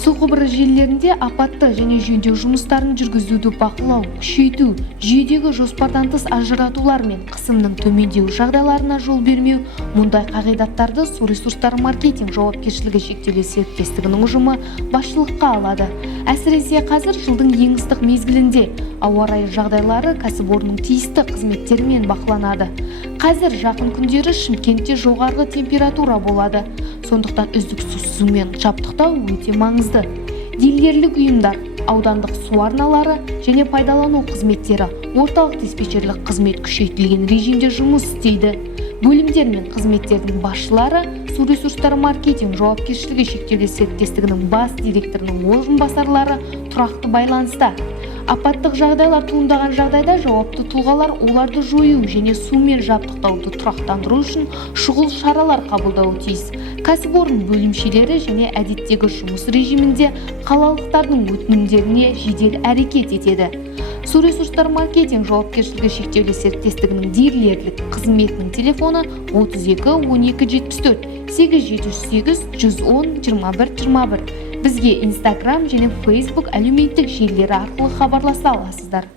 Су құбыры желілерінде апатты және жөндеу жұмыстарын жүргізуді бақылау, күшейту, жүйедегі жоспардан тыс ажыратулар мен қысымның төмендеу жағдайларына жол бермеу. Мұндай қағидаттарды Су ресурстары маркетинг жауапкершілігі шектеулі серіктестігінің ұжымы басшылыққа алады. Әсіресе қазір жылдың ең ыстық мезгілінде ауа райы жағдайлары кәсіпорынның тиісті қызметтерімен бақыланады. Қазір жақын күндері Шымкентте жоғарғы температура болады. Сондықтан үздіксіз сумен жабдықтау өте маңызды. Дилгерлік ұйымдар, аудандық су арналары және пайдалану қызметтері орталық диспетчерлік қызмет күшейтілген режимде жұмыс істейді. Бөлімдер мен қызметтердің басшылары Су ресурстары маркетинг жауапкершілігі шектеулі серіктестігінің бас директорының орынбасарлары тұрақты байланыста. Апаттық жағдайлар туындаған жағдайда жауапты тұлғалар оларды жою және сумен жабдықтауды тұрақтандыру үшін шұғыл шаралар қабылдауы тиіс. Кәсіпорын бөлімшелері және әдеттегі жұмыс режимінде қалалықтардың өтінімдеріне жедел әрекет етеді. Су ресурстары маркетинг жауапкершілігі шектеулі серіктестігінің дилерлік қызметінің телефоны 32 12 74 878 110 21 21. Бізге Instagram және Facebook әлеуметтік желілері арқылы хабарласа аласыздар.